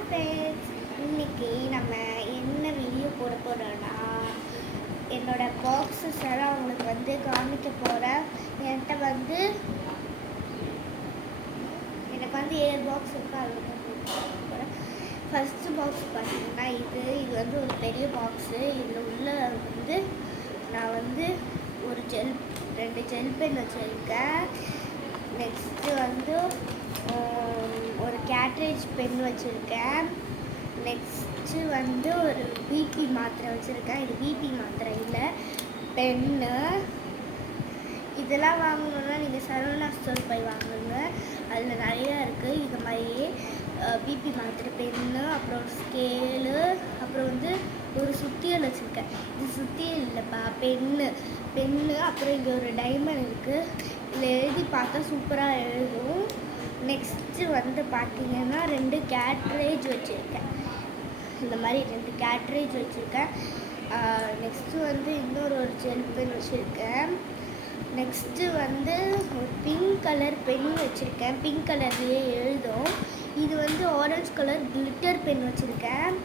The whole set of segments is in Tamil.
ஹாய் ஃப்ரெண்ட்ஸ், இன்னைக்கு நம்ம என்ன வீடியோ போட போகிறோன்னா என்னோட பாக்ஸஸ் எல்லாம் உங்களுக்கு வந்து காமிக்க போகிறேன். என்கிட்ட வந்து எனக்கு வந்து 7 பாக்ஸ் இருக்குது. அதில் தான் போகிறேன். ஃபஸ்ட்டு பாக்ஸ் பார்த்தீங்கன்னா இது வந்து ஒரு பெரிய பாக்ஸு. இதில் உள்ள வந்து நான் வந்து ஒரு 2 ஜெல் பென் வச்சுருக்கேன். நெக்ஸ்ட்டு வந்து ஒரு கேட்ரேஜ் பென் வச்சுருக்கேன். நெக்ஸ்ட்டு வந்து ஒரு பிபி மாத்திரை வச்சுருக்கேன். இது பிபி மாத்திரை இல்லை, பென்னு. இதெல்லாம் வாங்கணுன்னா நீங்கள் சரவணா ஸ்டோர் போய் வாங்குங்க. அதில் நிறையா இருக்குது. இது மாதிரி பிபி மாத்திரை, பென்னு, அப்புறம் ஸ்கேலு, அப்புறம் வந்து ஒரு சுத்தியல் வச்சுருக்கேன். இது சுத்தியல் இல்லைப்பா, பென்னு. அப்புறம் இங்கே ஒரு டைமண்ட் இருக்குது. இதில் எழுதி பார்த்தா சூப்பராக எழுதும். நெக்ஸ்ட்டு வந்து பார்த்தீங்கன்னா 2 கேட்ரேஜ் வச்சுருக்கேன். இந்த மாதிரி 2 கேட்ரேஜ் வச்சுருக்கேன். நெக்ஸ்ட்டு வந்து இன்னொரு ஜெல் பென் வச்சுருக்கேன். நெக்ஸ்ட்டு வந்து ஒரு பிங்க் கலர் பென் வச்சுருக்கேன். பிங்க் கலர்லேயே எழுதும். இது வந்து ஆரஞ்சு கலர் கிளிட்டர் பென் வச்சுருக்கேன்.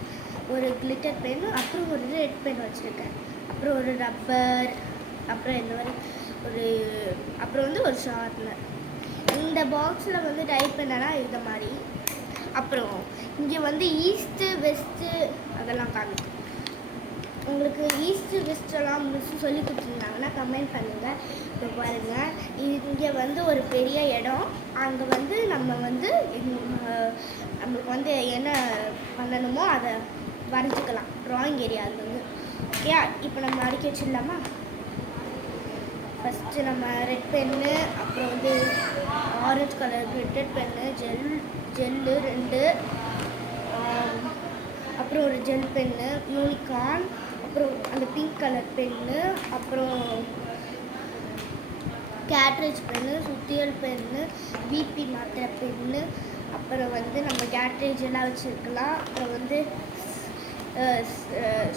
ஒரு கிளிட்டர் பென், அப்புறம் ஒரு ரெட் பென் வச்சுருக்கேன். அப்புறம் ஒரு ரப்பர், அப்புறம் இந்த மாதிரி அப்புறம் வந்து ஒரு ஷார்ப்னர். இந்த பாக்ஸில் வந்து டைப் பண்ணனா இந்த மாதிரி. அப்புறம் இங்கே வந்து ஈஸ்ட்டு வெஸ்ட்டு அதெல்லாம் காமிக்கும். உங்களுக்கு ஈஸ்ட்டு வெஸ்ட்டெல்லாம் மிஸ் சொல்லி கொடுத்துருந்தாங்கன்னா கமெண்ட் பண்ணுங்கள். இப்போ பாருங்கள், இங்கே வந்து ஒரு பெரிய இடம். அங்கே வந்து நம்ம வந்து நம்மளுக்கு வந்து என்ன பண்ணணுமோ அதை வரைஞ்சிக்கலாம். ட்ராயிங் ஏரியாவில் வந்து ஓகே. இப்போ நம்ம அடுக்கி வச்சிடலாமா? ஃபஸ்ட்டு நம்ம ரெட் பென்னு, அப்புறம் வந்து orange colour glitter pen, gel 2, அப்புறம் ஒரு ஜெல் பென்னு யூனிகார்ன், அப்புறம் அந்த பிங்க் கலர் பென்னு, அப்புறம் கேட்ரேஜ் பென்னு, சுத்தியல் பென்னு, பிபி மாத்திரை பென்னு, அப்புறம் வந்து நம்ம கேட்ரேஜ் எல்லாம் வச்சுருக்கலாம். அப்புறம் வந்து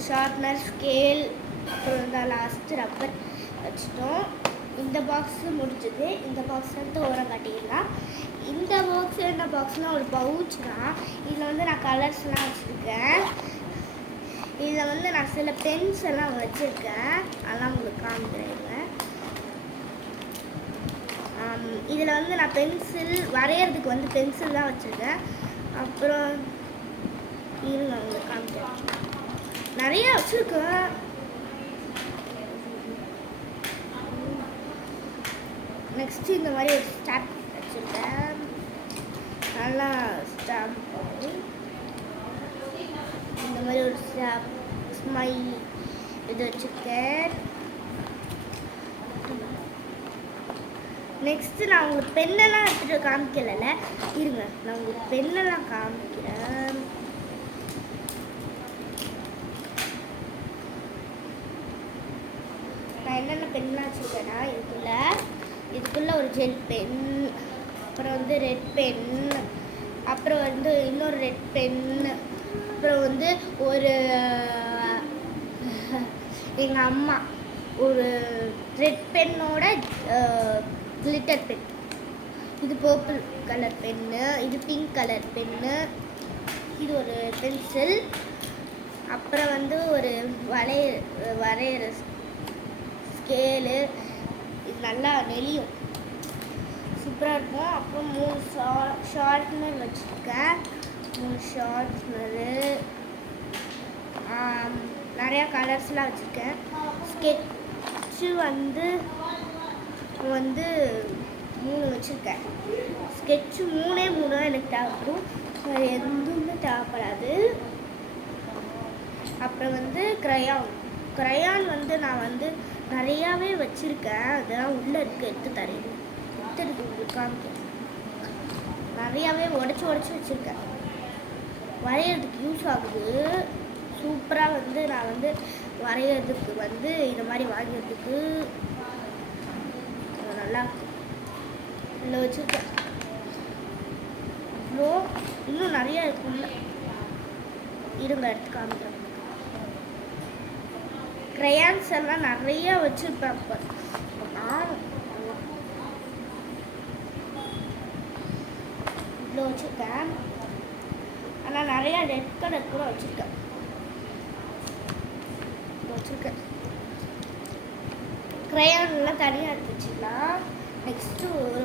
ஷார்ப்னர், ஸ்கேல், அப்புறம் வந்து லாஸ்ட்டு ரப்பர் வச்சுட்டோம். இந்த பாக்ஸு முடிஞ்சது. இந்த பாக்ஸ் வந்து ஓரம் காட்டிடலாம். இந்த பாக்ஸ் என்ன பாக்ஸ்னால் ஒரு பவுச் தான். இதில் வந்து நான் கலர்ஸ்லாம் வச்சுருக்கேன். இதில் வந்து நான் சில பென்ஸ் எல்லாம் வச்சுருக்கேன். அதெல்லாம் உங்களுக்கு காமிக்கிறேன். இதில் வந்து நான் பென்சில் வரைகிறதுக்கு வந்து பென்சில் தான் வச்சுருக்கேன். அப்புறம் இருங்க உங்களுக்கு காமிக்கிறேன். நிறையா வச்சுருக்கேன். நெக்ஸ்ட்டு இந்த மாதிரி ஒரு ஸ்டாம்ப் வச்சுருக்கேன். நல்லா ஸ்டாம்ப் இந்த மாதிரி ஒரு ஸ்மைல் இது வச்சுருக்கேன். நெக்ஸ்ட்டு நான் உங்களுக்கு பெண்ணெல்லாம் எடுத்துகிட்டு காமிக்கல. இருங்க, நான் உங்களுக்கு பெண்ணெல்லாம் காமிக்கிறேன். நான் என்னென்ன பெண்ணெலாம் வச்சுருக்கேன்னா இதுக்குள்ளே ஒரு ஜெல் பென், அப்புறம் வந்து ரெட் பென், அப்புறம் வந்து இன்னொரு ரெட் பென், அப்புறம் வந்து ஒரு எங்கள் அம்மா ஒரு ரெட் பென்னோட கிளிட்டர் பென். இது பர்பிள் கலர் பென்னு, இது பிங்க் கலர் பென்னு, இது ஒரு பென்சில், அப்புறம் வந்து ஒரு வரைகிற ஸ்கேலு. இது நல்லா நெளியும், சூப்பராக இருக்கும். அப்புறம் 3 ஷார்ப்னர் வச்சுருக்கேன். 3 ஷார்ப்னரு, நிறையா கலர்ஸ்லாம் வச்சுருக்கேன். ஸ்கெட்சு வந்து 3 வச்சுருக்கேன். ஸ்கெட்சு 3 தான் எனக்கு தேவைப்படும், எதுவுமே தேவைப்படாது. அப்புறம் வந்து க்ரையான் வந்து நான் வந்து நிறையாவே வச்சுருக்கேன். அதெல்லாம் உள்ளே இருக்குது, எடுத்துருக்கு உங்களுக்கு காமிக்கிறேன். நிறையாவே உடச்சி வச்சுருக்கேன். வரைகிறதுக்கு யூஸ் ஆகுது. சூப்பராக வந்து நான் வந்து வரைகிறதுக்கு வந்து இந்த மாதிரி வாங்கிறதுக்கு நல்லா இதில் வச்சுருக்கேன். இவ்வளோ இன்னும் நிறையா இருக்குல்ல, இருங்க எடுத்து காமிக்கிறேன். க்ரையான்ஸ் எல்லாம் நிறையா வச்சுருப்பேன். அப்போ நானும் இவ்வளோ வச்சுருக்கேன். ஆனால் நிறையா ரெட் கலர் கூட வச்சுருக்கேன். க்ரையான்லாம் தனியாக எடுத்து வச்சுக்கலாம். நெக்ஸ்ட்டு ஒரு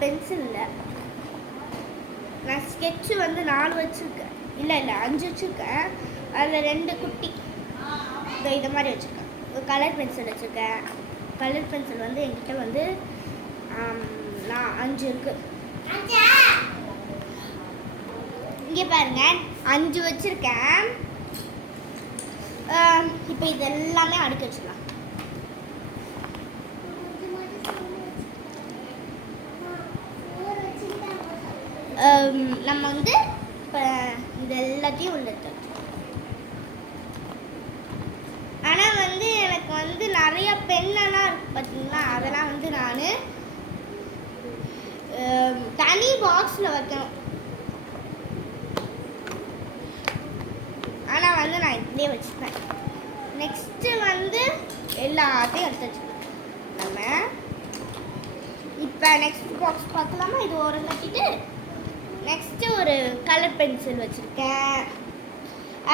பென்சிலில் நான் ஸ்கெட்சு வந்து 4 வச்சுருக்கேன். இல்லை 5 வச்சுருக்கேன். அதில் 2 குட்டி இதை மாதிரி வச்சுருக்கேன். ஒரு கலர் பென்சில் வச்சுருக்கேன். கலர் பென்சில் வந்து என்கிட்ட வந்து நான் 5 இருக்குது. இங்கே பாருங்க 5 வச்சுருக்கேன். இப்போ இது எல்லாமே அடுக்கி வச்சுக்கலாம். நம்ம வந்து இப்போ இது எல்லாத்தையும் உள்ள ஆனால் வந்து எனக்கு வந்து நிறைய பெண்ணெல்லாம் இருக்கு பார்த்தீங்களா, அதெல்லாம் வந்து நான் தனி பாக்ஸில் வைக்கணும். ஆனால் வந்து நான் இப்படியே வச்சுப்பேன். நெக்ஸ்ட்டு வந்து எல்லாத்தையும் எடுத்து வச்சுக்கணும். நம்ம இப்போ நெக்ஸ்ட் பாக்ஸ் பார்க்கலாமா? இது ஒரு கட்டிட்டு நெக்ஸ்ட்டு ஒரு கலர் பென்சில் வச்சுருக்கேன்.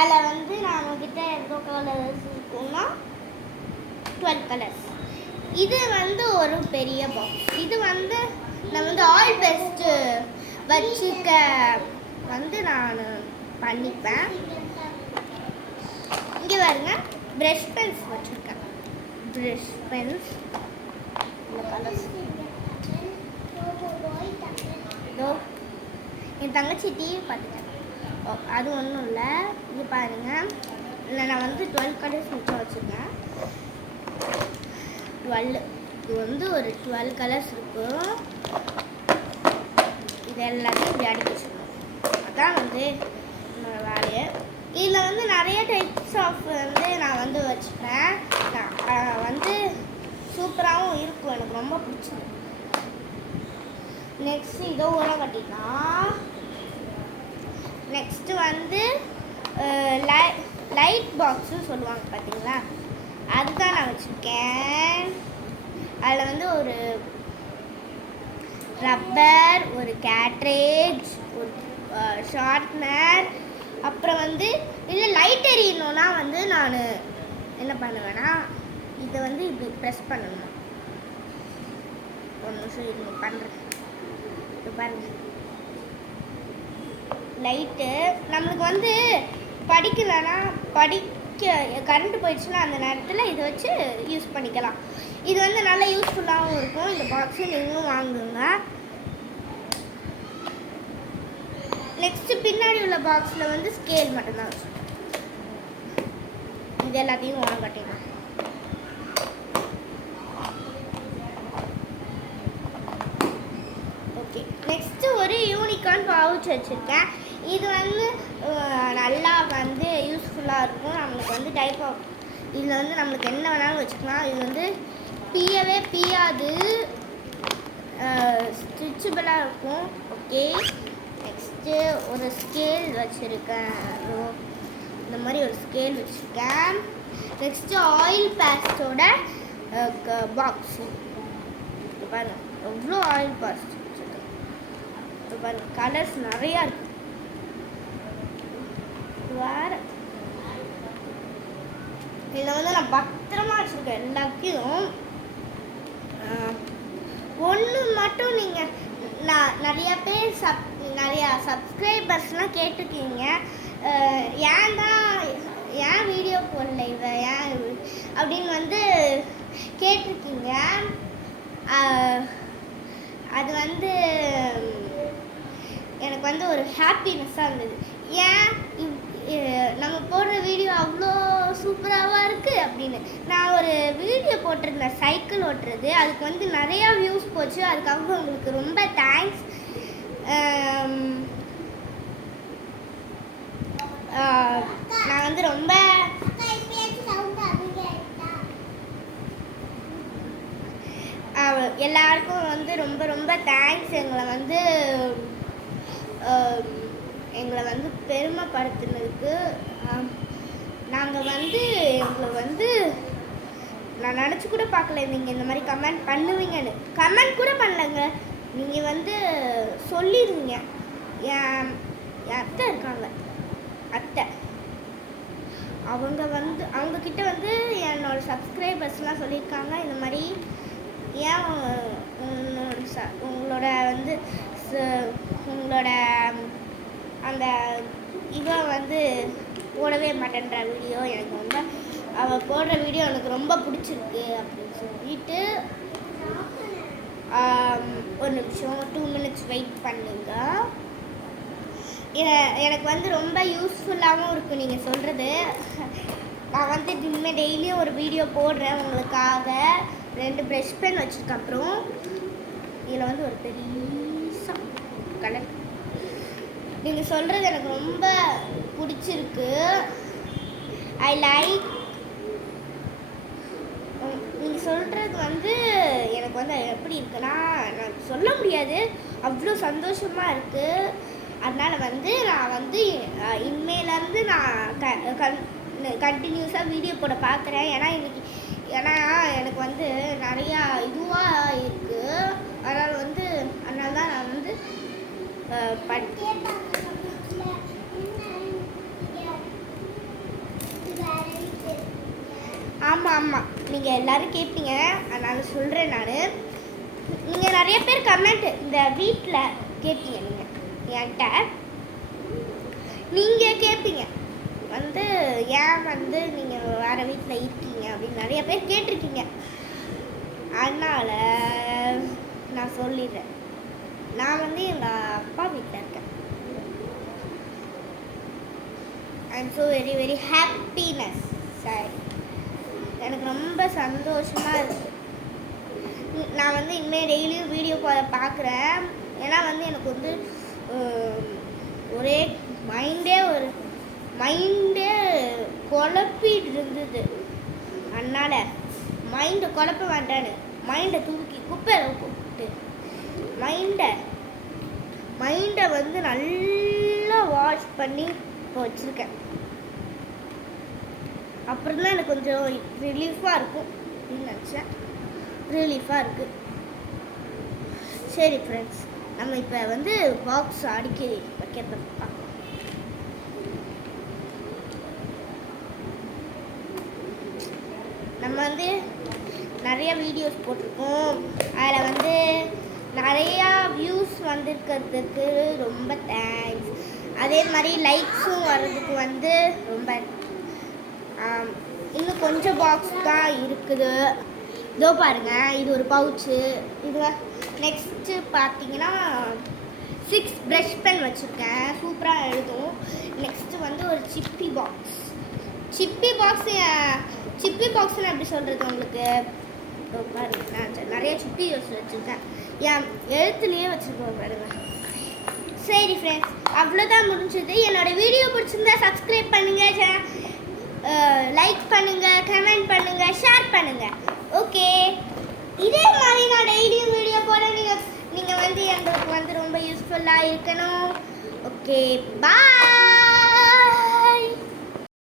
அதில் வந்து நம்மக்கிட்ட எவ்வளோ கலர்ஸ் இருக்குன்னா 12 கலர்ஸ். இது வந்து ஒரு பெரிய பாக்ஸ். இது வந்து நான் வந்து ஆல் பெஸ்ட்டு வச்சுக்க வந்து நான் பண்ணிப்பேன். இங்கே பாருங்க ப்ரஷ் பென்ஸ் வச்சுருக்கேன். ப்ரஷ் பென்ஸ் இந்த கலர்ஸ் இதோ என் தங்கச்சி டிவி பார்த்துட்டேன். அது ஒன்றும் இல்லை. இங்கே பாருங்கள், இல்லை நான் வந்து 12 கலர்ஸ் மிச்சம் வச்சுருக்கேன். 12 இது வந்து ஒரு 12 கலர்ஸ் இருக்கும். இது எல்லாத்தையும் இப்படி அடிக்க வச்சுக்கணும். அதான் வந்து என்னோட வேலையை. இதில் வந்து நிறைய டைப்ஸ் ஆஃப் வந்து நான் வந்து வச்சுப்பேன். வந்து சூப்பராகவும் இருக்கும், எனக்கு ரொம்ப பிடிச்சது. நெக்ஸ்ட் இதோ உரம் கட்டிக்கலாம். நெக்ஸ்ட்டு வந்து லைட் பாக்ஸு சொல்லுவாங்க பார்த்தீங்களா, அதுதான் நான் வச்சுருக்கேன். அதில் வந்து ஒரு ரப்பர், ஒரு கேட்ரேஜ், ஒரு ஷார்ப்னர், அப்புறம் வந்து இல்லை லைட் எரியணுன்னா வந்து நான் என்ன பண்ணுவேன்னா இதை வந்து இப்படி ப்ரெஸ் பண்ணணும். ஒரு நிமிஷம் இது பண்ணுறேன். இப்போ பாருங்கள் லைட்டு நம்மளுக்கு வந்து படிக்கலைன்னா கரண்ட் போயிடுச்சுன்னா அந்த நேரத்தில் இதை வச்சு யூஸ் பண்ணிக்கலாம். இது வந்து நல்லா யூஸ்ஃபுல்லாகவும் இருக்கும். இந்த பாக்ஸு நீங்களும் வாங்குங்க. நெக்ஸ்ட்டு பின்னாடி உள்ள பாக்ஸில் வந்து ஸ்கேல் மட்டும்தான் வச்சுருக்கேன். இது எல்லாத்தையும் வாங்கட்டிக்கலாம். ஓகே, நெக்ஸ்ட்டு ஒரு யூனிகார்ன் பவுச் வச்சுருக்கேன். இது வந்து நல்லா வந்து யூஸ்ஃபுல்லாக இருக்கும். நம்மளுக்கு வந்து டைப் ஆஃப் இதில் வந்து நம்மளுக்கு என்ன வேணாலும் வச்சுக்கலாம். இது வந்து பியாது, ஸ்ட்ரிச்சபிளாக இருக்கும். ஓகே, நெக்ஸ்ட்டு ஒரு ஸ்கேல் வச்சுருக்கேன். இந்த மாதிரி ஒரு ஸ்கேல் வச்சுருக்கேன். நெக்ஸ்ட்டு ஆயில் பேஸ்டோட பாக்ஸு பாருங்க, எவ்வளோ ஆயில் பேஸ்ட் வச்சுருக்கேன். இப்போ பாருங்க கலர்ஸ் நிறையா இருக்குது. வேறு இதில் வந்து நான் பத்திரமா வச்சுருக்கேன் எல்லாத்தையும். ஒன்று மட்டும் நீங்கள் நிறைய பேர் நிறையா சப்ஸ்கிரைபர்ஸ்லாம் கேட்டிருக்கீங்க, ஏன் வீடியோ போடல இவ ஏன் அப்படின்னு வந்து கேட்டிருக்கீங்க. அது வந்து எனக்கு வந்து ஒரு ஹாப்பினஸ்ஸாக இருந்தது. ஏன் நம்ம போடுற வீடியோ அவ்வளோ சூப்பராக இருக்குது அப்படின்னு. நான் ஒரு வீடியோ போட்டிருந்தேன் சைக்கிள் ஓட்டுறது, அதுக்கு வந்து நிறையா வியூஸ் போச்சு. அதுக்காக உங்களுக்கு ரொம்ப தேங்க்ஸ். நான் வந்து ரொம்ப எல்லாருக்கும் வந்து ரொம்ப ரொம்ப தேங்க்ஸ். எங்களை வந்து பெருமைப்படுத்தினதுக்கு. நாங்கள் வந்து எங்களை வந்து நான் நினச்சி கூட பார்க்கல நீங்கள் இந்த மாதிரி கமெண்ட் பண்ணுவீங்கன்னு. கமெண்ட் கூட பண்ணலைங்க, நீங்கள் வந்து சொல்லிடுவீங்க என் அத்தை இருக்காங்க, அத்தை. அவங்கக்கிட்ட வந்து என்னோட சப்ஸ்கிரைபர்ஸ்லாம் சொல்லியிருக்காங்க, இந்த மாதிரி ஏன் உங்களோட வந்து உங்களோட அந்த வந்து போடவே மாட்டேன்ற வீடியோ எனக்கு ரொம்ப அவள் போடுற வீடியோ எனக்கு ரொம்ப பிடிச்சிருக்கு அப்படின்னு சொல்லிட்டு ஒரு நிமிஷம் 2 minutes வெயிட் பண்ணுங்க. எனக்கு வந்து ரொம்ப யூஸ்ஃபுல்லாகவும் இருக்கும் நீங்கள் சொல்கிறது. நான் வந்து இனிமேல் டெய்லியும் ஒரு வீடியோ போடுறேன் உங்களுக்காக. 2 ப்ரஷ் பென் வச்சுருக்கேன். அப்புறம் இதில் வந்து ஒரு பெரிய கலர். நீங்கள் சொல்கிறது எனக்கு ரொம்ப பிடிச்சிருக்கு. I like. நீங்கள் சொல்கிறது வந்து எனக்கு வந்து எப்படி இருக்குன்னா நான் சொல்ல முடியாது, அவ்வளோ சந்தோஷமாக இருக்குது. அதனால் வந்து நான் வந்து இனிமேலேருந்து நான் கண்டினியூஸாக வீடியோ போட பார்க்குறேன். ஏன்னா எனக்கு வந்து நிறையா இதுவாக இருக்குது. அதனால தான் நான் வந்து ஆமாம் நீங்கள் எல்லோரும் கேட்பீங்க, அதனால் சொல்கிறேன். நீங்கள் நிறைய பேர் கமெண்ட் இந்த வீட்டில் கேட்பீங்க. என்கிட்ட நீங்கள் கேட்பீங்க வந்து ஏன் வந்து நீங்கள் வேறு வீட்டில் இருக்கீங்க அப்படின்னு நிறைய பேர் கேட்டிருக்கீங்க. அதனால் நான் சொல்லிடுறேன், நான் வந்து எங்கள் அப்பா வீட்டில் இருக்கேன். I'm so very very happiness. சரி, எனக்கு ரொம்ப சந்தோஷமாக இருக்குது. நான் வந்து இனிமேல் டெய்லியும் வீடியோ பார்க்குறேன். ஏன்னா வந்து எனக்கு வந்து ஒரே மைண்டே குழப்பிட்டு இருந்தது. அதனால் மைண்டை குழப்ப வேண்டான்னு மைண்டை தூக்கி குப்பையில் போட்டு மைண்டை வந்து நல்லா வாஷ் பண்ணி இப்போ வச்சுருக்கேன். அப்புறம் தான் எனக்கு கொஞ்சம் ரிலீஃபாக இருக்கும் அப்படின்னு நினச்சேன். ரிலீஃபாக இருக்குது. சரி ஃப்ரெண்ட்ஸ், நம்ம இப்போ வந்து பாக்ஸ் அடுக்கி வைக்கிறத பார்க்கலாம். நம்ம வந்து நிறைய வீடியோஸ் போட்டிருக்கோம். அதில் வந்து நிறையா வியூஸ் வந்திருக்கிறதுக்கு ரொம்ப தேங்க்ஸ். அதே மாதிரி லைக்ஸும் வர்றதுக்கு வந்து ரொம்ப இன்னும் கொஞ்சம் பாக்ஸ் தான் இருக்குது. இதோ பாருங்கள், இது ஒரு பவுச்சு. இது நெக்ஸ்ட்டு பார்த்தீங்கன்னா 6 ப்ரஷ் பென் வச்சுருக்கேன், சூப்பராக எழுதும். நெக்ஸ்ட்டு வந்து ஒரு சிப்பி பாக்ஸ்ன்னு எப்படி சொல்கிறது உங்களுக்கு? பாருங்க, நான் நிறைய சிப்பி வச்சுருக்கேன். என் எழுத்துலேயே வச்சுருக்கோம் பாருங்க. சரி ஃப்ரெண்ட்ஸ், அவ்வளோதான் முடிஞ்சது. என்னோடய வீடியோ பிடிச்சிருந்தா சப்ஸ்கிரைப் பண்ணுங்கள், லைக் பண்ணுங்கள், கமெண்ட் பண்ணுங்கள், ஷேர் பண்ணுங்கள். ஓகே, இதே மாதிரி நான் டெய்லியும் வீடியோ போட நீங்கள் வந்து எங்களுக்கு வந்து ரொம்ப யூஸ்ஃபுல்லாக இருக்கணும். ஓகே, பாய்.